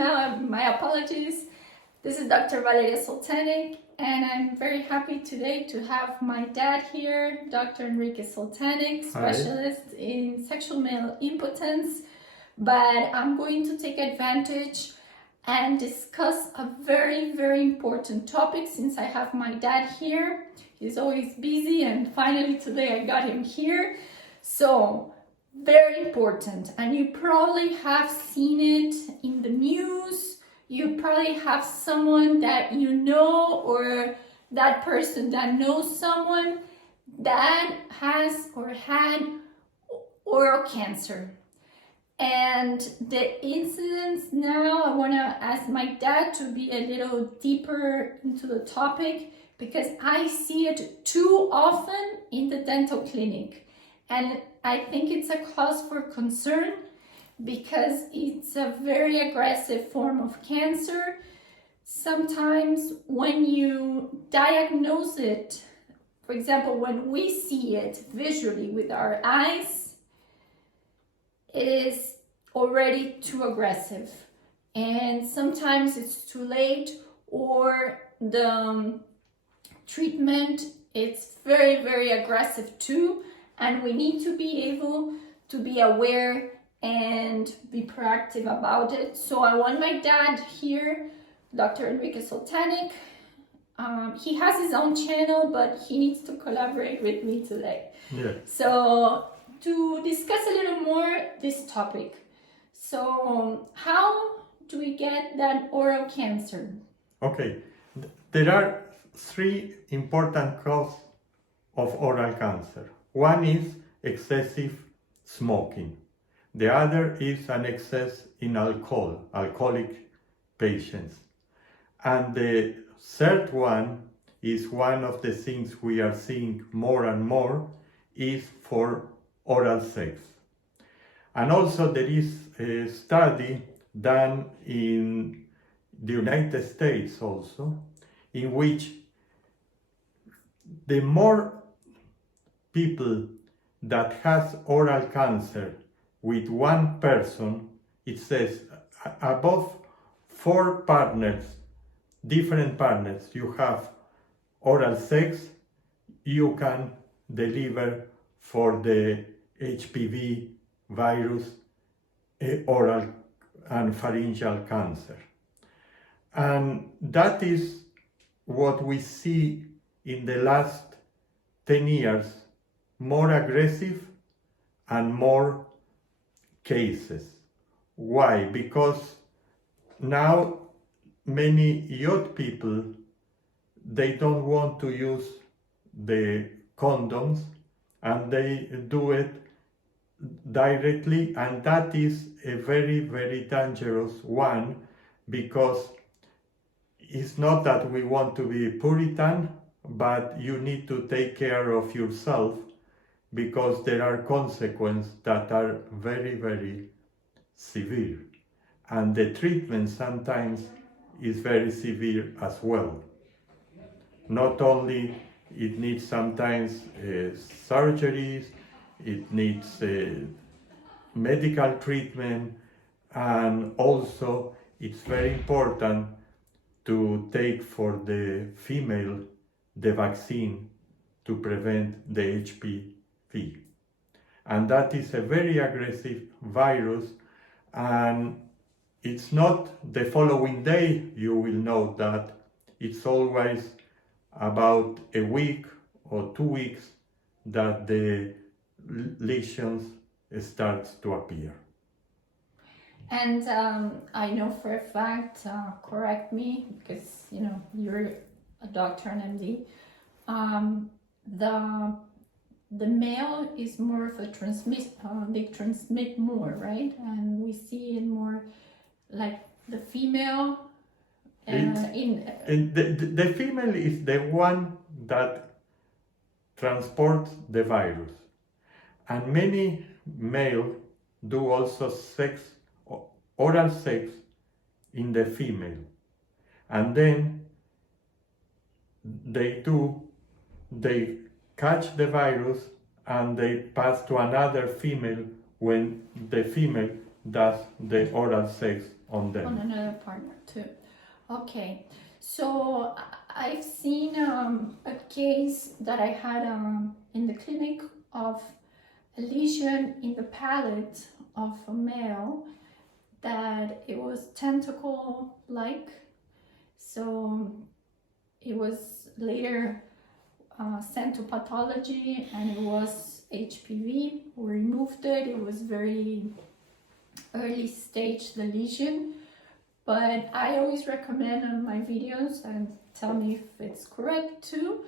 My apologies. This is Dr. Valeria Soltanic, and I'm very happy today to have my dad here, Dr. Enrique Soltanic, specialist in sexual male impotence. But I'm going to take advantage and discuss a very, very important topic since I have my dad here. He's always busy, and finally today I got him here. So, very important, and you probably have seen it in the news. You probably have someone that you know, or that person that knows someone that has or had oral cancer. And the incidence now, I want to ask my dad to be a little deeper into the topic because I see it too often in the dental clinic. And I think it's a cause for concern because it's a very aggressive form of cancer. Sometimes when you diagnose it, for example, when we see it visually with our eyes, it is already too aggressive. And sometimes it's too late, or the treatment it's very, very aggressive too. And we need to be able to be aware and be proactive about it. So I want my dad here, Dr. Enrique Soltanic. He has his own channel, but he needs to collaborate with me today. Yeah. So to discuss a little more this topic. So how do we get that oral cancer? Okay, there are three important causes of oral cancer. One is excessive smoking. The other is an excess in alcoholic patients. And the third one is one of the things we are seeing more and more is for oral sex. And also there is a study done in the United States also, in which the more people that has oral cancer with one person, it says above 4 partners, different partners, you have oral sex, you can deliver for the HPV virus, oral and pharyngeal cancer. And that is what we see in the last 10 years, more aggressive and more cases. Why? Because now many young people, they don't want to use the condoms and they do it directly, and that is a very, very dangerous one because it's not that we want to be Puritan, but you need to take care of yourself because there are consequences that are very, very severe. And the treatment sometimes is very severe as well. Not only it needs sometimes surgeries, it needs medical treatment, and also it's very important to take for the female the vaccine to prevent the HPV. And that is a very aggressive virus, and it's not the following day you will know that. It's always about a week or 2 weeks that the lesions starts to appear. And I know for a fact, correct me, because you know you're a doctor and MD. The male is more of a they transmit more, right? And we see it more like the female. The female is the one that transports the virus, and many male do also oral sex in the female, and then they catch the virus and they pass to another female when the female does the oral sex on them. On another partner too. Okay, so I've seen a case that I had in the clinic of a lesion in the palate of a male that it was tentacle-like. So it was later sent to pathology, and it was HPV. We removed it. It was very early stage, the lesion. But I always recommend on my videos, and tell me if it's correct too,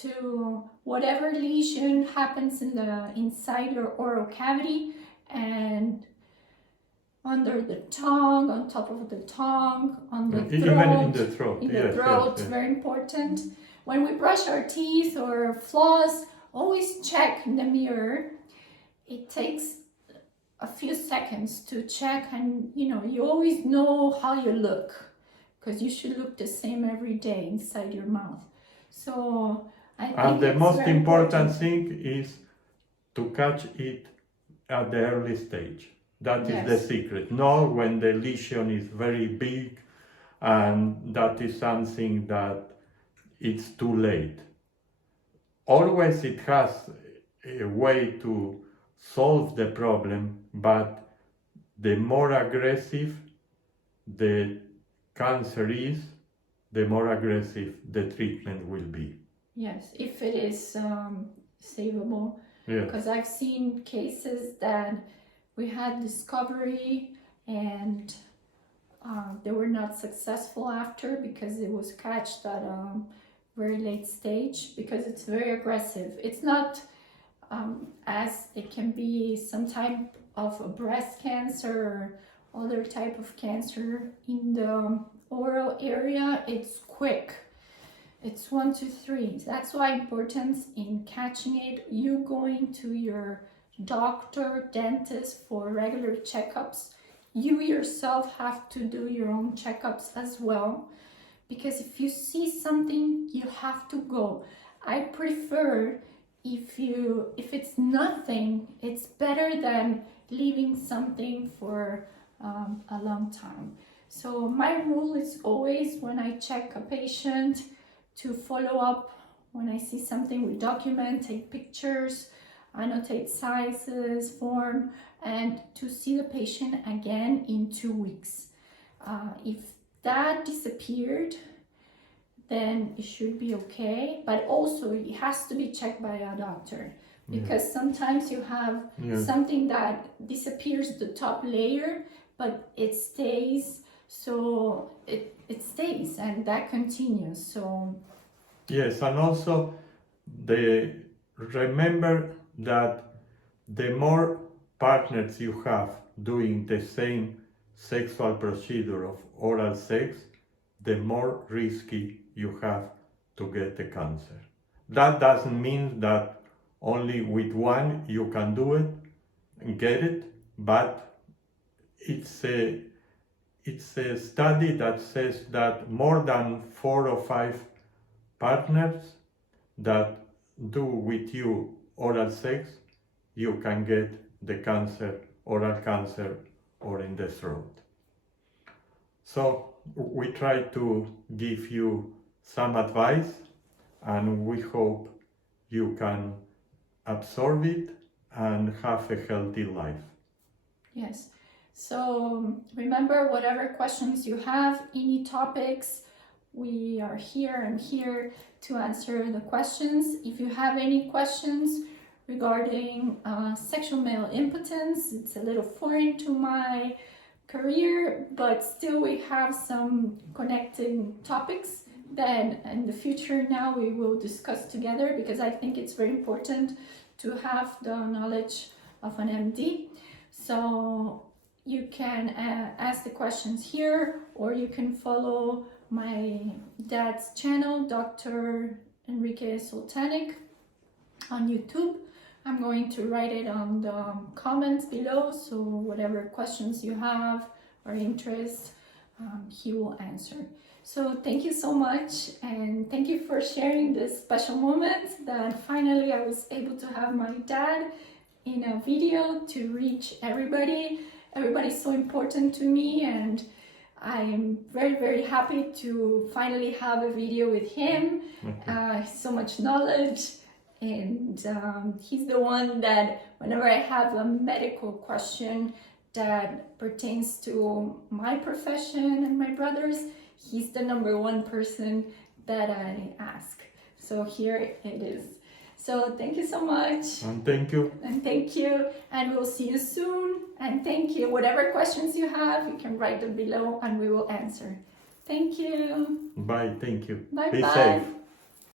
to whatever lesion happens in the inside your oral cavity and under the tongue, on top of the tongue, on the throat. Even in the throat. In the throat, yes. Very important. When we brush our teeth or floss, always check in the mirror. It takes a few seconds to check, and you always know how you look, because you should look the same every day inside your mouth. So I think and the most important important thing is to catch it at the early stage. That is the secret. Not when the lesion is very big, and that is something that it's too late. Always it has a way to solve the problem, but the more aggressive the cancer is, the more aggressive the treatment will be. Yes, if it is savable. Yeah. Because I've seen cases that we had discovery and they were not successful after, because it was catched at a very late stage, because it's very aggressive. It's not as it can be some type of a breast cancer or other type of cancer in the oral area. It's quick. It's 1, 2, 3. That's why importance in catching it. You going to your doctor, dentist for regular checkups. You yourself have to do your own checkups as well, because if you see something, you have to go. I prefer if it's nothing, it's better than leaving something for a long time. So my rule is always, when I check a patient, to follow up. When I see something, we document, take pictures, annotate sizes, form, and to see the patient again in 2 weeks. If that disappeared, then it should be okay, but also it has to be checked by a doctor, because sometimes you have something that disappears the top layer, but it stays, so it stays and that continues. So yes, and also remember that the more partners you have doing the same sexual procedure of oral sex, the more risky you have to get the cancer. That doesn't mean that only with one you can do it and get it, but it's a study that says that more than 4 or 5 partners that do with you oral sex, you can get the cancer, oral cancer, or in the throat. So we try to give you some advice, and we hope you can absorb it and have a healthy life. yes. So remember, whatever questions you have, any topics, we are here. I'm here to answer the questions. If you have any questions regarding sexual male impotence, it's a little foreign to my career, but still we have some connecting topics that in the future now we will discuss together, because I think it's very important to have the knowledge of an MD. So you can ask the questions here, or you can follow my dad's channel, Dr. Enrique Soltanic, on YouTube. I'm going to write it on the comments below, so whatever questions you have or interest, he will answer. So thank you so much, and thank you for sharing this special moment that finally I was able to have my dad in a video to reach everybody. Everybody's so important to me, and I'm very, very happy to finally have a video with him. So much knowledge, and he's the one that whenever I have a medical question that pertains to my profession and my brother's, he's the number one person that I ask. So here it is. So thank you so much. And thank you. And thank you. And we'll see you soon. And thank you. Whatever questions you have, you can write them below and we will answer. Thank you. Bye. Thank you. Bye Be bye. safe.